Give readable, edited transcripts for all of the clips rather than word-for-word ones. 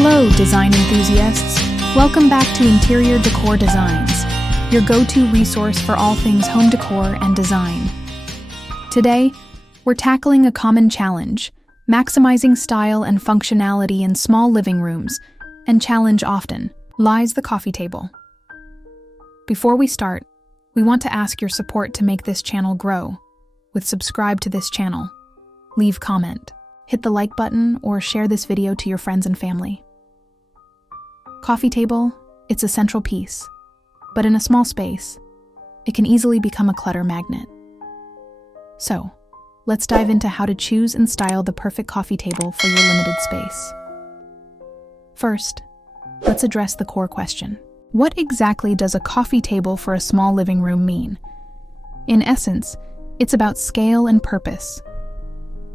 Hello, design enthusiasts. Welcome back to Interior Decor Designs, your go-to resource for all things home decor and design. Today, we're tackling a common challenge, maximizing style and functionality in small living rooms, and challenge often lies the coffee table. Before we start, we want to ask your support to make this channel grow. Subscribe to this channel, leave comment, hit the like button, or share this video to your friends and family. Coffee table, it's a central piece, but in a small space, it can easily become a clutter magnet. So, let's dive into how to choose and style the perfect coffee table for your limited space. First, let's address the core question. What exactly does a coffee table for a small living room mean? In essence, it's about scale and purpose.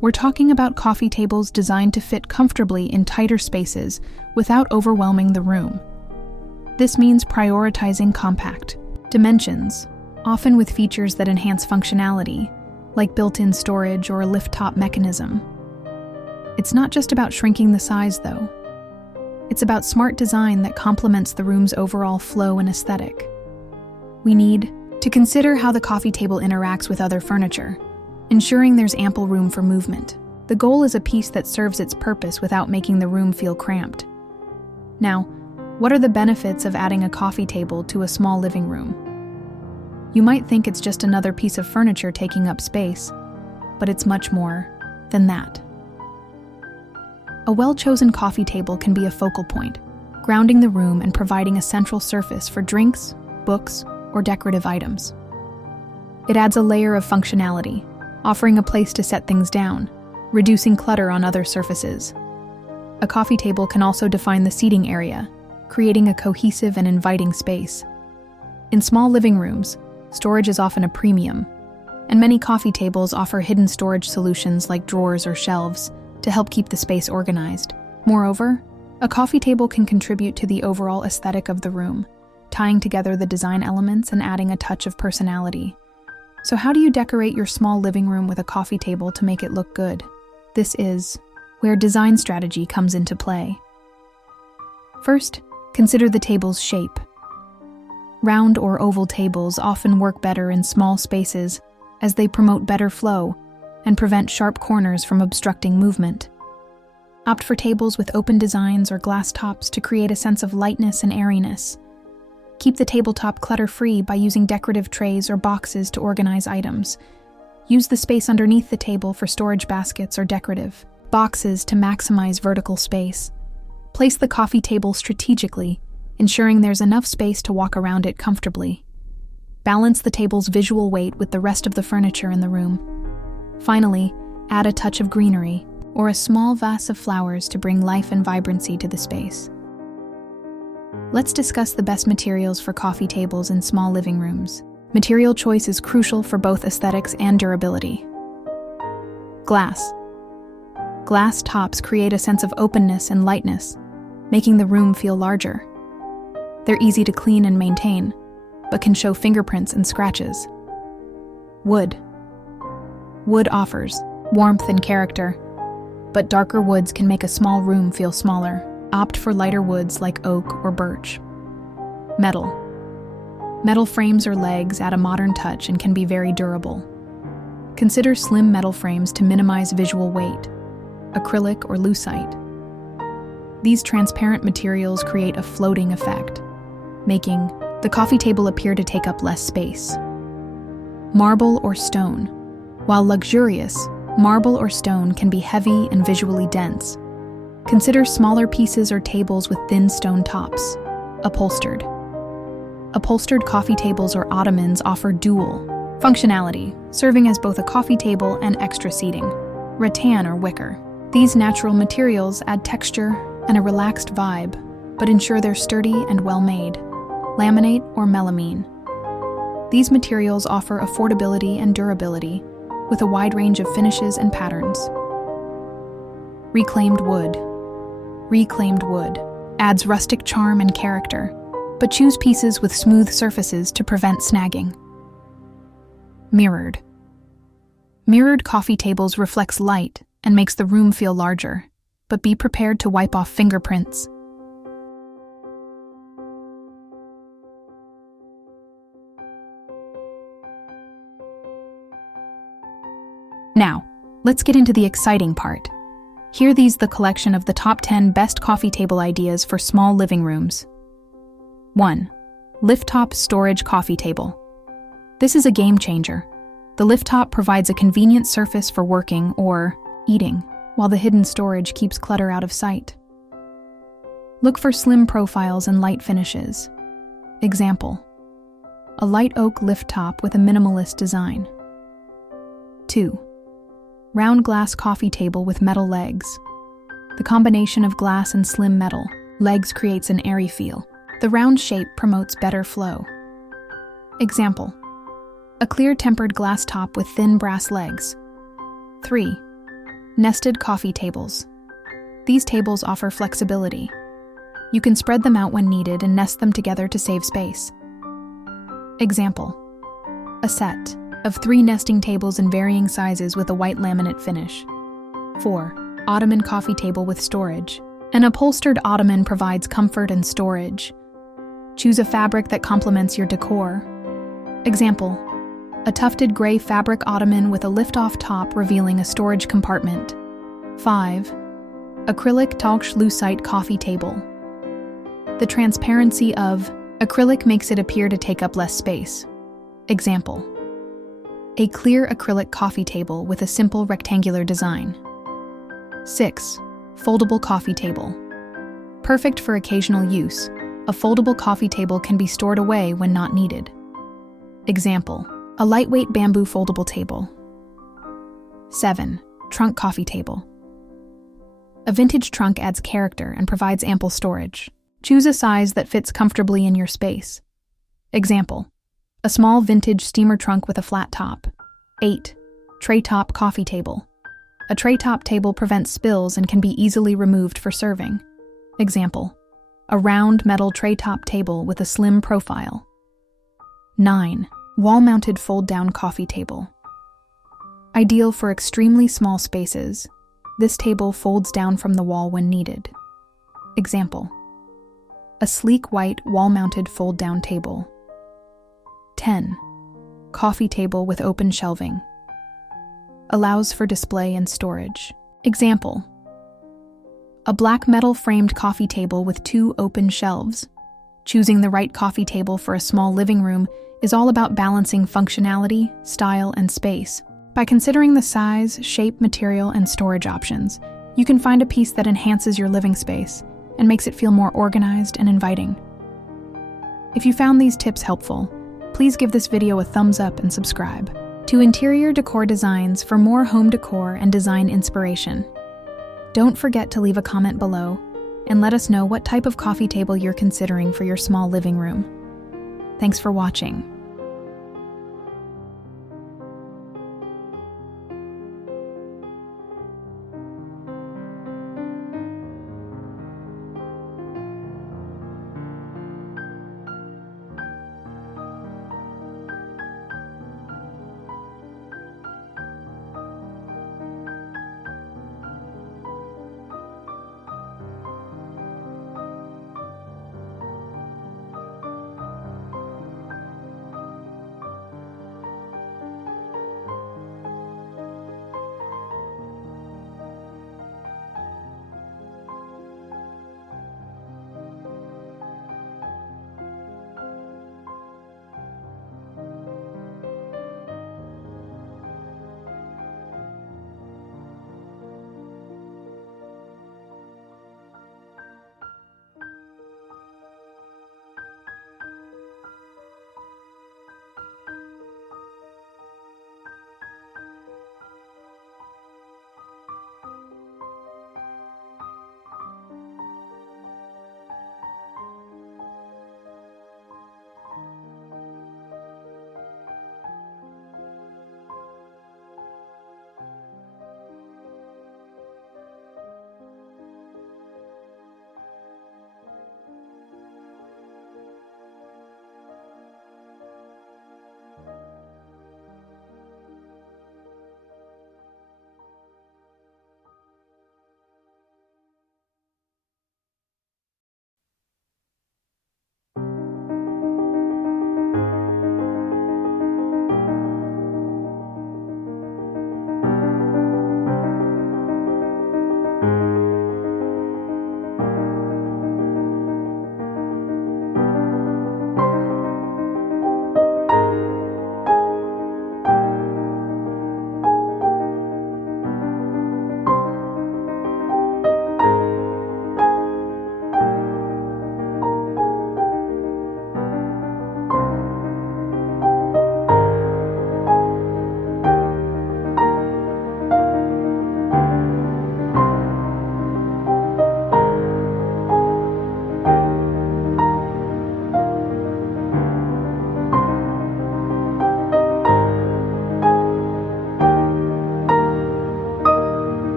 We're talking about coffee tables designed to fit comfortably in tighter spaces without overwhelming the room. This means prioritizing compact dimensions, often with features that enhance functionality, like built-in storage or a lift-top mechanism. It's not just about shrinking the size, though. It's about smart design that complements the room's overall flow and aesthetic. We need to consider how the coffee table interacts with other furniture, ensuring there's ample room for movement. The goal is a piece that serves its purpose without making the room feel cramped. Now, what are the benefits of adding a coffee table to a small living room? You might think it's just another piece of furniture taking up space, but it's much more than that. A well-chosen coffee table can be a focal point, grounding the room and providing a central surface for drinks, books, or decorative items. It adds a layer of functionality, offering a place to set things down, reducing clutter on other surfaces. A coffee table can also define the seating area, creating a cohesive and inviting space. In small living rooms, storage is often a premium, and many coffee tables offer hidden storage solutions like drawers or shelves to help keep the space organized. Moreover, a coffee table can contribute to the overall aesthetic of the room, tying together the design elements and adding a touch of personality. So how do you decorate your small living room with a coffee table to make it look good? This is where design strategy comes into play. First, consider the table's shape. Round or oval tables often work better in small spaces as they promote better flow and prevent sharp corners from obstructing movement. Opt for tables with open designs or glass tops to create a sense of lightness and airiness. Keep the tabletop clutter-free by using decorative trays or boxes to organize items. Use the space underneath the table for storage baskets or decorative boxes to maximize vertical space. Place the coffee table strategically, ensuring there's enough space to walk around it comfortably. Balance the table's visual weight with the rest of the furniture in the room. Finally, add a touch of greenery or a small vase of flowers to bring life and vibrancy to the space. Let's discuss the best materials for coffee tables in small living rooms. Material choice is crucial for both aesthetics and durability. Glass. Glass tops create a sense of openness and lightness, making the room feel larger. They're easy to clean and maintain, but can show fingerprints and scratches. Wood. Wood offers warmth and character, but darker woods can make a small room feel smaller. Opt for lighter woods like oak or birch. Metal. Metal frames or legs add a modern touch and can be very durable. Consider slim metal frames to minimize visual weight, acrylic or lucite. These transparent materials create a floating effect, making the coffee table appear to take up less space. Marble or stone. While luxurious, marble or stone can be heavy and visually dense. Consider smaller pieces or tables with thin stone tops. Upholstered. Upholstered coffee tables or ottomans offer dual functionality, serving as both a coffee table and extra seating. Rattan or wicker. These natural materials add texture and a relaxed vibe, but ensure they're sturdy and well-made. Laminate or melamine. These materials offer affordability and durability, with a wide range of finishes and patterns. Reclaimed wood. Reclaimed wood adds rustic charm and character, but choose pieces with smooth surfaces to prevent snagging. Mirrored. Mirrored coffee tables reflects light and makes the room feel larger, but be prepared to wipe off fingerprints. Now, let's get into the exciting part. Here these the collection of the top 10 best coffee table ideas for small living rooms. 1. Lift-top storage coffee table. This is a game changer. The lift-top provides a convenient surface for working or eating, while the hidden storage keeps clutter out of sight. Look for slim profiles and light finishes. Example: a light oak lift-top with a minimalist design. 2. Round glass coffee table with metal legs. The combination of glass and slim metal legs creates an airy feel. The round shape promotes better flow. Example: a clear tempered glass top with thin brass legs. 3. Nested coffee tables. These tables offer flexibility. You can spread them out when needed and nest them together to save space. Example: a set of 3 nesting tables in varying sizes with a white laminate finish. 4. Ottoman coffee table with storage. An upholstered ottoman provides comfort and storage. Choose a fabric that complements your decor. Example: a tufted gray fabric ottoman with a lift-off top revealing a storage compartment. 5. Acrylic talc lucite coffee table. The transparency of acrylic makes it appear to take up less space. Example: a clear acrylic coffee table with a simple rectangular design. 6. Foldable coffee table. Perfect for occasional use, a foldable coffee table can be stored away when not needed. Example: a lightweight bamboo foldable table. 7. Trunk coffee table. A vintage trunk adds character and provides ample storage. Choose a size that fits comfortably in your space. Example: a small vintage steamer trunk with a flat top. 8. Tray top coffee table. A tray top table prevents spills and can be easily removed for serving. Example: a round metal tray top table with a slim profile. 9. Wall-mounted fold-down coffee table. Ideal for extremely small spaces, this table folds down from the wall when needed. Example: a sleek white wall-mounted fold-down table. 10. Coffee table with open shelving. Allows for display and storage. Example: a black metal framed coffee table with 2 open shelves. Choosing the right coffee table for a small living room is all about balancing functionality, style, and space. By considering the size, shape, material, and storage options, you can find a piece that enhances your living space and makes it feel more organized and inviting. If you found these tips helpful, please give this video a thumbs up and subscribe to Interior Decor Designs for more home decor and design inspiration. Don't forget to leave a comment below and let us know what type of coffee table you're considering for your small living room. Thanks for watching.